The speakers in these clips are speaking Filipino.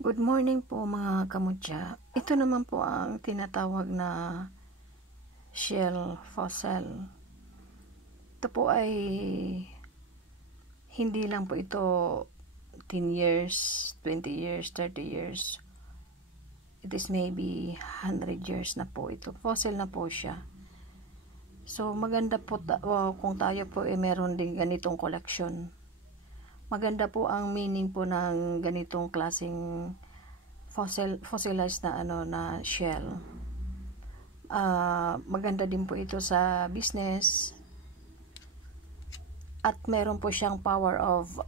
Good morning po mga kamutya. Ito naman po ang tinatawag na shell fossil. Ito po ay hindi lang po ito 10 years, 20 years, 30 years. It is maybe 100 years na po ito. Fossil na po siya. So maganda po kung tayo po ay meron din ganitong collection. Maganda po ang meaning po ng ganitong klaseng fossilized na na shell. Maganda din po ito sa business at meron po siyang power of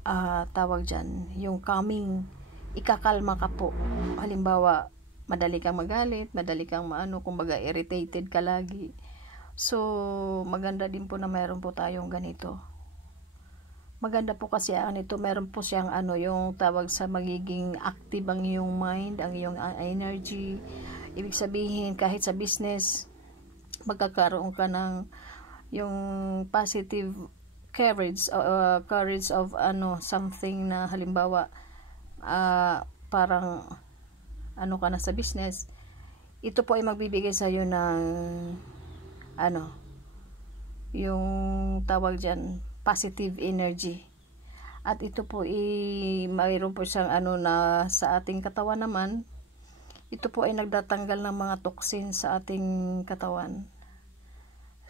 tawag dyan, yung calming, ikakalma ka po. Halimbawa, madali kang magalit, madali kang kumbaga irritated ka lagi. So maganda din po na meron po tayong ganito. Maganda po kasi ito, meron po siyang yung tawag sa magiging active ang iyong mind, ang iyong energy. Ibig sabihin, kahit sa business, magkakaroon ka ng yung positive courage of something na halimbawa, parang ka na sa business. Ito po ay magbibigay sa iyo ng yung tawag dyan, positive energy. At ito po mayroon po siyang na sa ating katawan naman. Ito po ay nagtatanggal ng mga toxins sa ating katawan.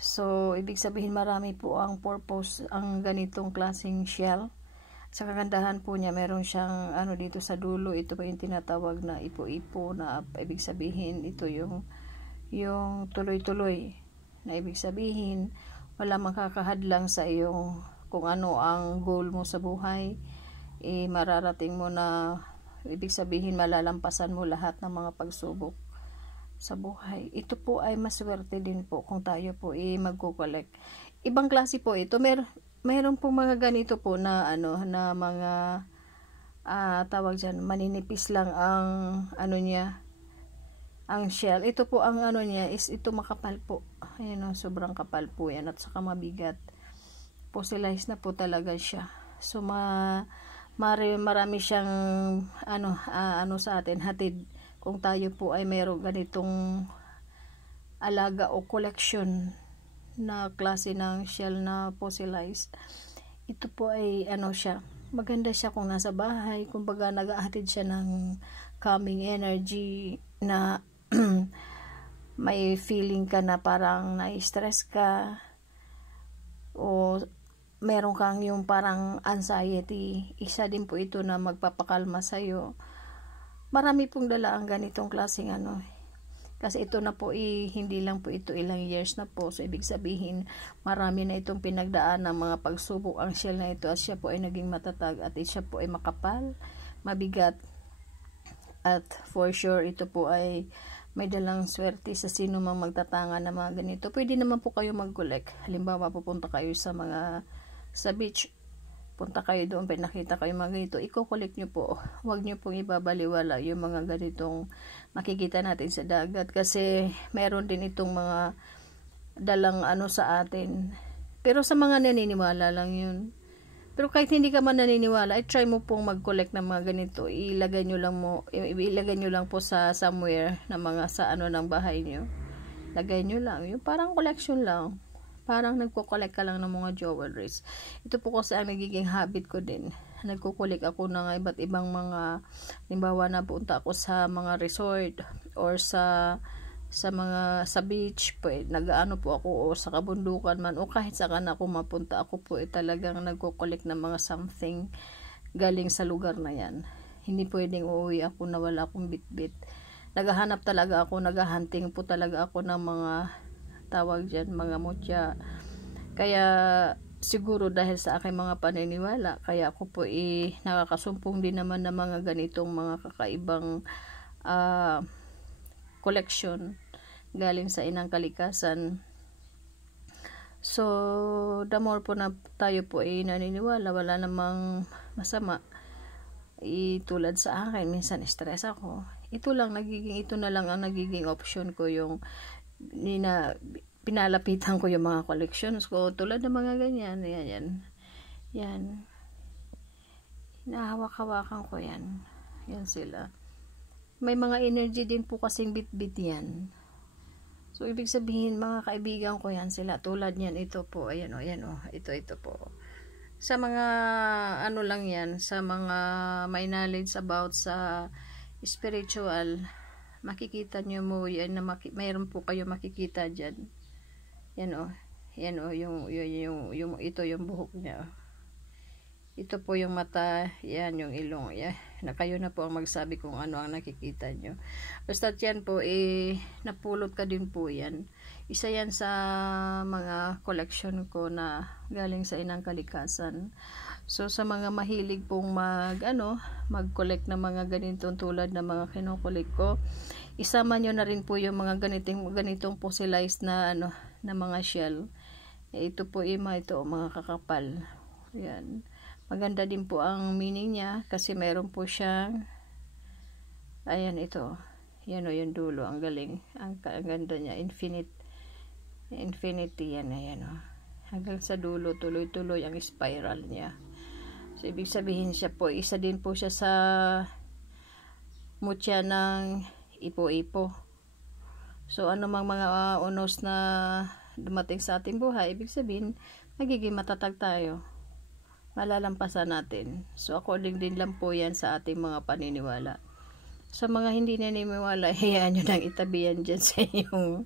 So ibig sabihin, marami po ang purpose ang ganitong klaseng shell. Sa kagandahan po niya, meron siyang dito sa dulo. Ito po yung tinatawag na ipo-ipo, na ibig sabihin ito yung tuloy-tuloy, na ibig sabihin wala makakahadlang sa iyong kung ano ang goal mo sa buhay, mararating mo na, ibig sabihin malalampasan mo lahat ng mga pagsubok sa buhay. Ito po ay maswerte din po kung tayo po magko-collect. Ibang klase po ito. Meron po mga ganito po na na mga tawag dyan, maninipis lang ang niya, ang shell. Ito po ang niya is ito makapal po. Ayan sobrang kapal po yan at saka mabigat. Fossilized na po talaga siya. So marami siyang sa atin hatid kung tayo po ay mayroong ganitong alaga o collection na klase ng shell na fossilized. Ito po ay siya, maganda siya kung nasa bahay, kumbaga nag-ahatid siya ng calming energy na may feeling ka na parang na-stress ka o meron kang yung parang anxiety. Isa din po ito na magpapakalma sa'yo. Marami pong dala ang ganitong klaseng kasi ito na po hindi lang po ito ilang years na po. So ibig sabihin, marami na itong pinagdaan ng mga pagsubok ang shell na ito, at siya po ay naging matatag, at siya po ay makapal, mabigat, at for sure ito po ay may dalang swerte sa sino mang magtatanga ng mga ganito. Pwede naman po kayo mag-collect. Halimbawa, pupunta kayo sa beach, punta kayo doon, pinakita kayo mga ganito, i-collect nyo po. Huwag nyo pong ibabaliwala yung mga ganitong makikita natin sa dagat, kasi meron din itong mga dalang sa atin. Pero sa mga naniniwala lang yun. Pero kahit hindi ka man naniniwala, try mo pong mag-collect ng mga ganito. Ilagay nyo lang po sa somewhere na mga sa ng bahay nyo. Lagay nyo lang. Yung parang collection lang. Parang nagko-collect ka lang ng mga jewelries. Ito po kasi ang nagiging habit ko din. Nagko-collect ako ng iba't ibang mga, limbawa na punta ako sa mga resort or sa beach po, nag-aano po ako, o sa kabundukan man, o kahit saan ako mapunta, ako po talagang nagko-collect ng mga something galing sa lugar na yan. Hindi pwedeng uuwi ako na wala akong bitbit. Naghahanap talaga ako, naghahunting po talaga ako ng mga tawag dyan, mga mutya. Kaya siguro dahil sa aking mga paniniwala, kaya ako po nakakasumpong din naman ng mga ganitong mga kakaibang collection galing sa inang kalikasan. So the more po na tayo po naniniwala, wala namang masama. Tulad sa akin, minsan stress ako, ito na lang ang nagiging option ko, yung pinalapitan ko yung mga collections ko, tulad ng mga ganyan. Yan, nahawak-hawakan ko yan sila. may mga energy din po kasing bit-bit yan. So, ibig sabihin, mga kaibigan ko yan sila. Tulad yan, ito po. Ayan o, ito po. Sa mga, ano lang yan, sa mga may knowledge about sa spiritual, makikita nyo mo yan, na mayroon po kayo makikita dyan. Yan o, ito yung buhok niya. Ito po yung mata, yan yung ilong, yan. Na kayo na po ang magsabi kung ano ang nakikita nyo. Basta yan po, napulot ka din po yan. Isa yan sa mga collection ko na galing sa Inang Kalikasan. So, sa mga mahilig pong mag-collect ng mga ganitong tulad ng mga kinukulik ko, isama nyo na rin po yung mga ganitong fossilized na, na mga shell. Ito po mga kakapal. Yan. Maganda din po ang meaning niya kasi meron po siyang ayan ito. Yan o yung dulo. Ang galing. Ang ganda niya. Infinity yan. Ayan o. Hanggang sa dulo. Tuloy-tuloy ang spiral niya. So, ibig sabihin siya po. Isa din po siya sa mutya ng ipo-ipo. So, anumang mga unos na dumating sa ating buhay, ibig sabihin, magiging matatag tayo. Malalampasan natin. So, according din lang po yan sa ating mga paniniwala. Sa mga hindi naniniwala, hayaan nyo nang itabi yan dyan sa inyong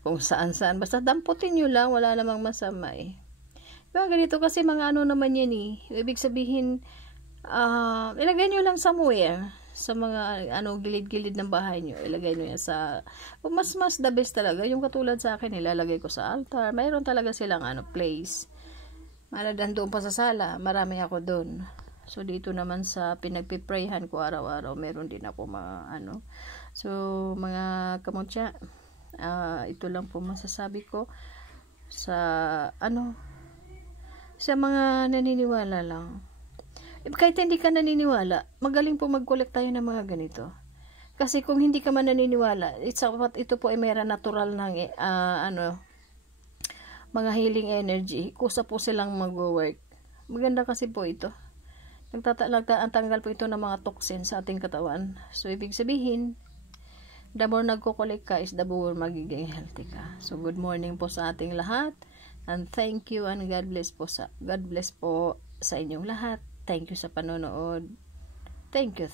kung saan-saan. Basta damputin nyo lang, wala namang masama eh. Diba, ganito kasi mga naman yan eh. Ibig sabihin, ilagay nyo lang somewhere. Sa mga gilid-gilid ng bahay nyo. Ilagay nyo yan sa, mas the best talaga. Yung katulad sa akin, ilalagay ko sa altar. Mayroon talaga silang place. Maladan doon pa sa sala, marami ako doon. So, dito naman sa pinagpiprayhan ko araw-araw, meron din ako mga So, mga kamutya, ito lang po masasabi ko sa sa mga naniniwala lang. Kahit hindi ka naniniwala, magaling po mag-collect tayo ng mga ganito. Kasi kung hindi ka man naniniwala, ito po ay mayroon natural ng mga healing energy, kusa po silang mag-work. Maganda kasi po ito. Nagtatanggal po ito ng mga toxin sa ating katawan. So, ibig sabihin, the more nagko-collect ka is the more magiging healthy ka. So, good morning po sa ating lahat. And thank you and God bless po sa inyong lahat. Thank you sa panonood. Thank you.